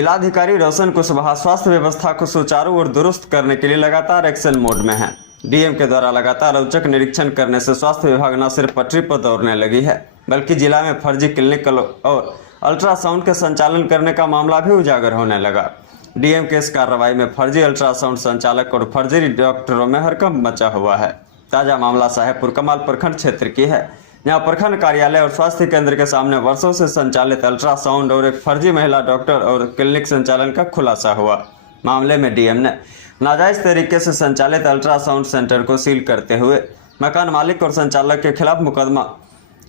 जिलाधिकारी रोशन कुशवाहा स्वास्थ्य व्यवस्था को सुचारू और दुरुस्त करने के लिए लगातार एक्शन मोड में है। डीएम के द्वारा लगातार औचक निरीक्षण करने से स्वास्थ्य विभाग न सिर्फ पटरी पर दौड़ने लगी है, बल्कि जिला में फर्जी क्लिनिक और अल्ट्रासाउंड के संचालन करने का मामला भी उजागर होने लगा। डीएम के इस कार्रवाई में फर्जी अल्ट्रासाउंड संचालक और फर्जी डॉक्टरों में हड़कंप मचा हुआ है। ताजा मामला साहेबपुर कमाल प्रखंड क्षेत्र की है, जहां प्रखंड कार्यालय और स्वास्थ्य केंद्र के सामने वर्षों से संचालित अल्ट्रासाउंड और एक फर्जी महिला डॉक्टर और क्लिनिक संचालन का खुलासा हुआ। मामले में डीएम ने नाजायज तरीके से संचालित अल्ट्रासाउंड सेंटर को सील करते हुए मकान मालिक और संचालक के खिलाफ मुकदमा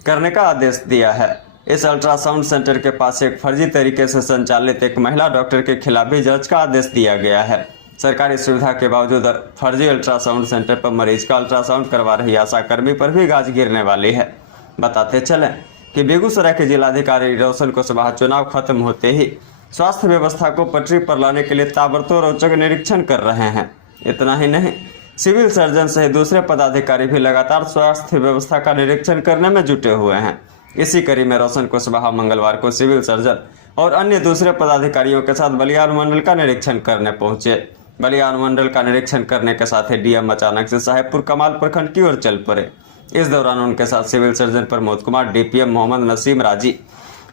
करने का आदेश दिया है। इस अल्ट्रासाउंड सेंटर के पास एक फर्जी तरीके से संचालित एक महिला डॉक्टर के खिलाफ भी जांच का आदेश दिया गया है। सरकारी सुविधा के बावजूद फर्जी अल्ट्रासाउंड सेंटर पर मरीज का अल्ट्रासाउंड करवा रही आशाकर्मी पर भी गाज गिरने वाली है। बताते चलें कि बेगूसराय के जिलाधिकारी रोशन कुशवाहा चुनाव खत्म होते ही स्वास्थ्य व्यवस्था को पटरी पर लाने के लिए ताबड़तोड़ औचक निरीक्षण कर रहे हैं। इतना ही नहीं, सिविल सर्जन सहित दूसरे पदाधिकारी भी लगातार स्वास्थ्य व्यवस्था का निरीक्षण करने में जुटे हुए हैं। इसी कड़ी में रोशन कुशवाहा मंगलवार को सिविल सर्जन और अन्य दूसरे पदाधिकारियों के साथ बलिया अनुमंडल का निरीक्षण करने पहुंचे। बलिया अनुमंडल का निरीक्षण करने के साथ ही डीएम अचानक से साहेबपुर कमाल प्रखंड की ओर चल पड़े। इस दौरान उनके साथ civil surgeon Pramod Kumar, DPM Mohammad Naseem Raji,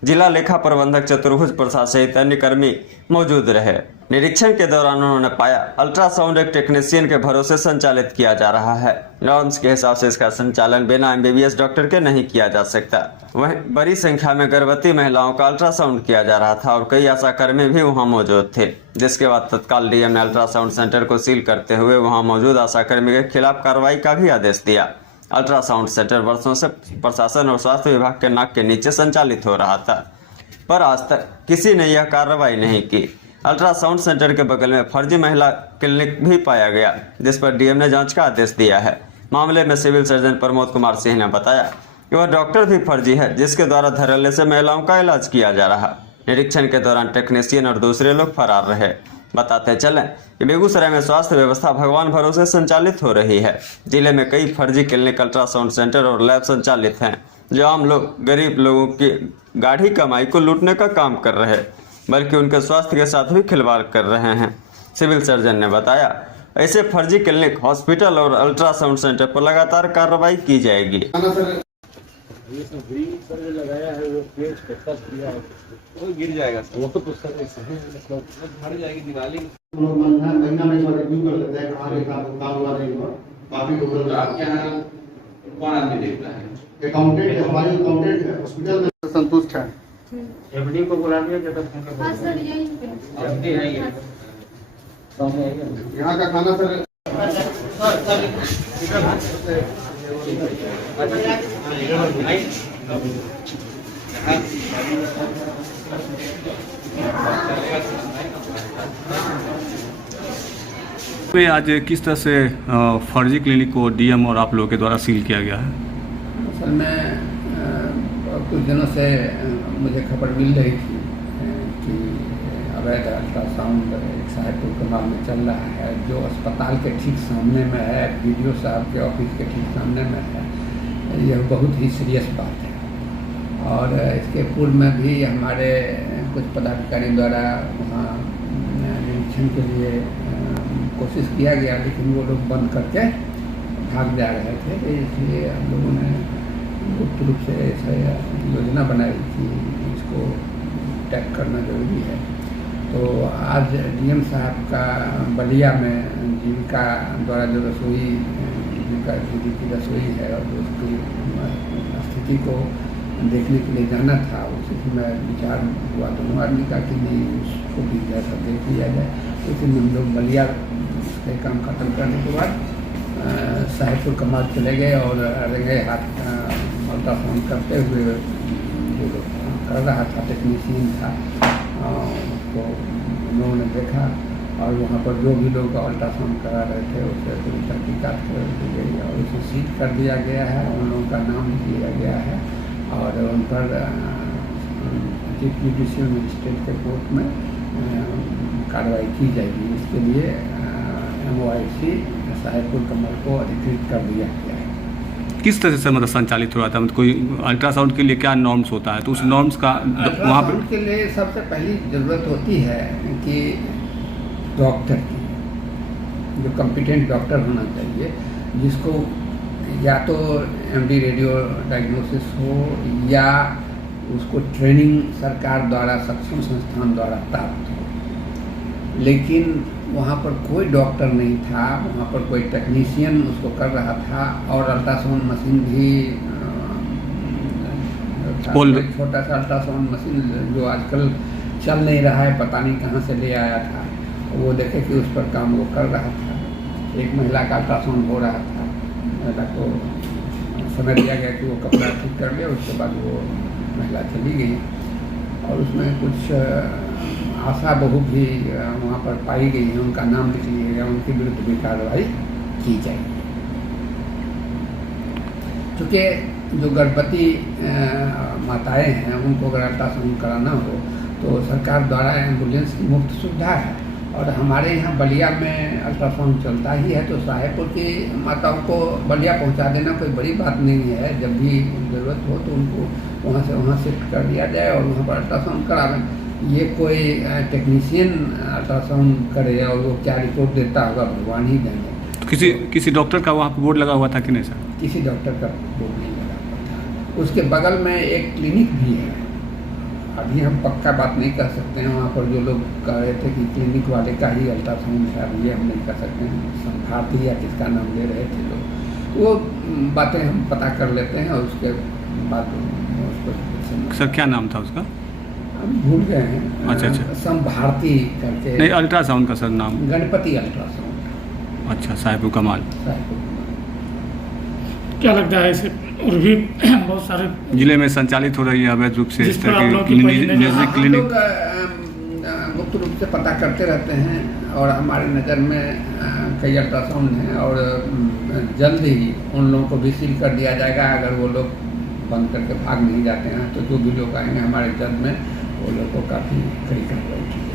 जिला लेखा प्रबंधक चतुर्भुज प्रसाद सहित अन्य कर्मी मौजूद रहे। निरीक्षण के दौरान उन्होंने पाया अल्ट्रासाउंड एक टेक्नीशियन के भरोसे संचालित किया जा रहा है। नॉर्म्स के हिसाब से इसका संचालन बिना एमबीबीएस डॉक्टर के नहीं किया जा सकता। वहीं बड़ी संख्या में गर्भवती महिलाओं का अल्ट्रासाउंड किया जा रहा था और कई आशाकर्मी भी वहां मौजूद थे, जिसके बाद तत्काल डीएम ने अल्ट्रासाउंड सेंटर को सील करते हुए वहां मौजूद आशाकर्मी के खिलाफ कार्रवाई का भी आदेश दिया। अल्ट्रासाउंड सेंटर वर्षों से प्रशासन और स्वास्थ्य विभाग के नाक के नीचे संचालित हो रहा था, पर आज तक किसी ने यह कार्रवाई नहीं की। अल्ट्रासाउंड सेंटर के बगल में फर्जी महिला क्लिनिक भी पाया गया, जिस पर डीएम ने जांच का आदेश दिया है। मामले में सिविल सर्जन प्रमोद कुमार सिंह ने बताया कि वह डॉक्टर भी फर्जी है, जिसके द्वारा धड़ल्ले से महिलाओं का इलाज किया जा रहा। निरीक्षण के दौरान टेक्नीशियन और दूसरे लोग फरार रहे। बताते चलें कि बेगूसराय में स्वास्थ्य व्यवस्था भगवान भरोसे संचालित हो रही है। जिले में कई फर्जी क्लिनिक, अल्ट्रासाउंड सेंटर और लैब संचालित हैं, जो आम लोग, गरीब लोगों की गाढ़ी कमाई को लूटने का काम कर रहे, बल्कि उनके स्वास्थ्य के साथ भी खिलवाड़ कर रहे हैं। सिविल सर्जन ने बताया, ऐसे फर्जी क्लिनिक, हॉस्पिटल और अल्ट्रासाउंड सेंटर पर लगातार कार्रवाई की जाएगी। ये सब ग्रीन पर जो लगाया है वो पेज कच्चा किया है, वो गिर जाएगा। वो तो पुस्तक मतलब भर जाएगी दिवाली। महीना में एक रिव्यू कर लेते हैं, कहाँ काम हुआ नहीं हुआ। काफी लोग आपके यहाँ कौन आदमी देखता है? अकाउंटेंट है, हमारे अकाउंटेंट है, हॉस्पिटल में संतुष्ट है। एफडी को बुला दिया क्या तब? हां सर, यही है। यहाँ का खाना सर आज किस तरह से फर्जी क्लिनिक को डीएम और आप लोगों के द्वारा सील किया गया है? असल में कुछ दिनों से मुझे खबर मिल रही थी कि अवैध अल्ट्रासाउंड साहेबपुर कमाल में चल रहा है, जो अस्पताल के ठीक सामने में है, बीडीओ साहब के ऑफिस के ठीक सामने में है। यह बहुत ही सीरियस बात है और इसके पूर्व में भी हमारे कुछ पदाधिकारी द्वारा वहाँ निरीक्षण के लिए कोशिश किया गया, लेकिन वो लोग बंद करके भाग जा रहे थे। इसलिए हम लोगों ने गुप्त रूप से ऐसा योजना बनाई कि इसको टैग करना जरूरी है। तो आज डीएम साहब का बलिया में जीविका द्वारा जो रसोई, जीविका दीदी की रसोई है और उसकी स्थिति को देखने के लिए जाना था, उसी में विचार हुआ दोनों आदमी का कि नहीं, उसको भी जैसा देख लिया जाए। उसी में हम लोग बलिया के काम खत्म करने के बाद साहेबपुर कमाल चले गए और रंगे हाथ अल्ट्रासाउंड करते हुए जो कर रहा था, टेक्नीशियन था, उसको लोगों ने देखा और वहाँ पर जो भी लोग अल्ट्रासाउंड करा रहे थे उसे पूरी तहकीकात कर दी गई और उसे सील कर दिया गया है। उन लोगों का नाम लिया गया है और उन पर चीफ जुडिशियल मजिस्ट्रेट के कोर्ट में कार्रवाई की जाएगी। इसके लिए MOIC साहेबपुर कमाल को अधिकृत कर दिया गया है। किस तरह से मतलब संचालित हो रहा था, मतलब कोई अल्ट्रासाउंड के लिए क्या नॉर्म्स होता है, तो उस नॉर्म्स का वहाँ अल्ट्रासाउंड पे के लिए सबसे पहली ज़रूरत होती है कि डॉक्टर की, जो कॉम्पिटेंट डॉक्टर होना चाहिए, जिसको या तो एमडी रेडियो डायग्नोसिस हो या उसको ट्रेनिंग सरकार द्वारा सक्षम संस्थान द्वारा प्राप्त हो। लेकिन वहाँ पर कोई डॉक्टर नहीं था, वहाँ पर कोई टेक्नीशियन उसको कर रहा था, और अल्ट्रासाउंड मशीन भी छोटा सा अल्ट्रासाउंड मशीन जो आजकल चल नहीं रहा है, पता नहीं कहाँ से ले आया था, वो देखे कि उस पर काम वो कर रहा था। एक महिला का अल्ट्रासाउंड हो रहा था, महिला को समय दिया गया कि वो कपड़ा ठीक कर ले, उसके बाद वो महिला चली गई, और उसमें कुछ आशा बहू भी वहाँ पर पाई गई है, उनका नाम लिख लिया गया, उनके विरुद्ध भी कार्रवाई की जाएगी। क्योंकि जो गर्भवती माताएं हैं उनको अगर अल्ट्रासाउंड कराना हो तो सरकार द्वारा एम्बुलेंस की मुफ्त सुविधा है, और हमारे यहाँ बलिया में अल्ट्रासाउंड चलता ही है, तो साहेबपुर की माताओं को बलिया पहुँचा देना कोई बड़ी बात नहीं है। जब भी ज़रूरत हो तो उनको वहाँ से वहाँ शिफ्ट कर दिया जाए और वहाँ पर अल्ट्रासाउंड करावें। ये कोई टेक्नीशियन अल्ट्रासाउंड करे और वो क्या रिपोर्ट देता होगा भगवान ही जाने। तो किसी डॉक्टर का वहाँ पर बोर्ड लगा हुआ था कि नहीं सर? किसी डॉक्टर का बोर्ड नहीं लगा हुआ था। उसके बगल में एक क्लिनिक भी है, अभी हम पक्का बात नहीं कर सकते हैं। वहाँ पर जो लोग कह रहे थे कि क्लिनिक वाले का ही अल्ट्रासाउंड है, अभी ये हम नहीं कर सकते हैं, संभारती या किसका नाम ले रहे थे लोग, वो बातें हम पता कर लेते हैं और उसके बाद उसको। सर क्या नाम था उसका? हम भूल गए हैं। अच्छा। संभारती करके नहीं, अल्ट्रासाउंड का सर नाम? गणपति अल्ट्रासाउंड। अच्छा, साहिबपुर कमाल। क्या लगता है इसे और भी बहुत सारे जिले में संचालित हो रही है अवैध रूप से इस तरह की निजी क्लिनिक? गुप्त रूप से पता करते रहते हैं और हमारी नज़र में कई अल्ट्रासाउंड हैं, और जल्द ही उन लोगों को भी सील कर दिया जाएगा। अगर वो लोग बंद करके भाग नहीं जाते हैं तो जो भी लोग आएंगे हमारे जज में, वो लोग को काफ़ी कड़ी कार्रवाई की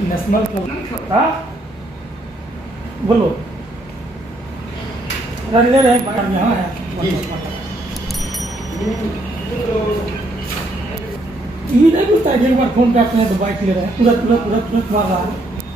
नेशनल बोलो रखने रहे यहाँ है। ये नहीं पूछता है, एक बार फोन करते हैं तो बाइक ले रहे हैं, तुरंत मार रहा है।